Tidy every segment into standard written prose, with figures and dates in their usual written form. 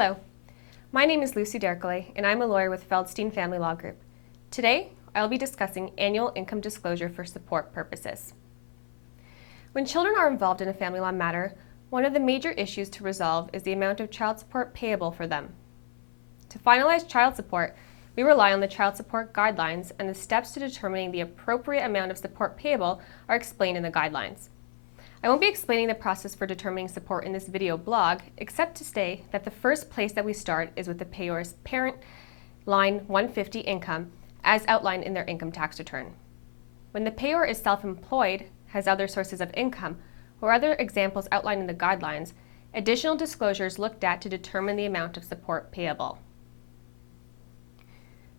Hello, my name is Lucy Derkele and I'm a lawyer with Feldstein Family Law Group. Today, I'll be discussing annual income disclosure for support purposes. When children are involved in a family law matter, one of the major issues to resolve is the amount of child support payable for them. To finalize child support, we rely on the child support guidelines, and the steps to determining the appropriate amount of support payable are explained in the guidelines. I won't be explaining the process for determining support in this video blog, except to say that the first place that we start is with the payor's parent line 150 income, as outlined in their income tax return. When the payor is self-employed, has other sources of income, or other examples outlined in the guidelines, additional disclosures looked at to determine the amount of support payable.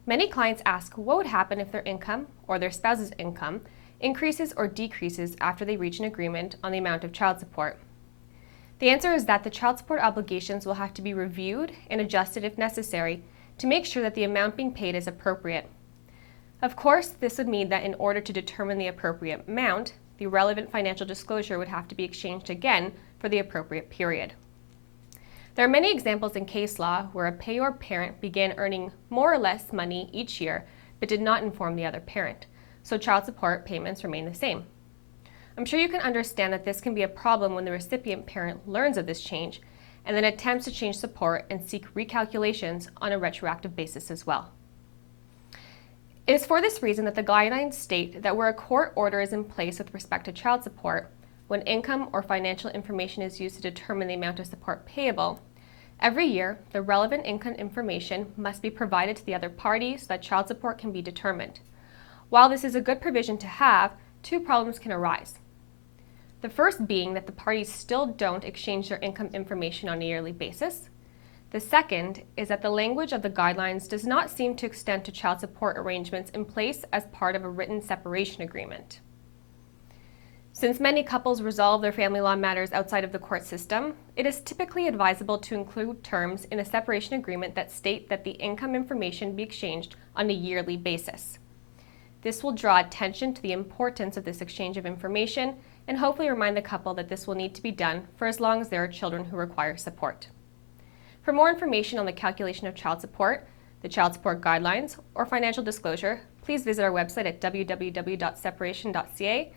Many clients ask what would happen if their income, or their spouse's income, increases or decreases after they reach an agreement on the amount of child support. The answer is that the child support obligations will have to be reviewed and adjusted if necessary to make sure that the amount being paid is appropriate. Of course, this would mean that in order to determine the appropriate amount, the relevant financial disclosure would have to be exchanged again for the appropriate period. There are many examples in case law where a payor parent began earning more or less money each year but did not inform the other parent, so child support payments remain the same. I'm sure you can understand that this can be a problem when the recipient parent learns of this change and then attempts to change support and seek recalculations on a retroactive basis as well. It is for this reason that the guidelines state that where a court order is in place with respect to child support, when income or financial information is used to determine the amount of support payable, every year the relevant income information must be provided to the other party so that child support can be determined. While this is a good provision to have, two problems can arise. The first being that the parties still don't exchange their income information on a yearly basis. The second is that the language of the guidelines does not seem to extend to child support arrangements in place as part of a written separation agreement. Since many couples resolve their family law matters outside of the court system, it is typically advisable to include terms in a separation agreement that state that the income information be exchanged on a yearly basis. This will draw attention to the importance of this exchange of information and hopefully remind the couple that this will need to be done for as long as there are children who require support. For more information on the calculation of child support, the child support guidelines, or financial disclosure, please visit our website at www.separation.ca.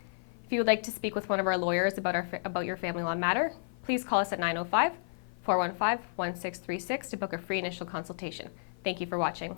If you would like to speak with one of our lawyers about your family law matter, please call us at 905-415-1636 to book a free initial consultation. Thank you for watching.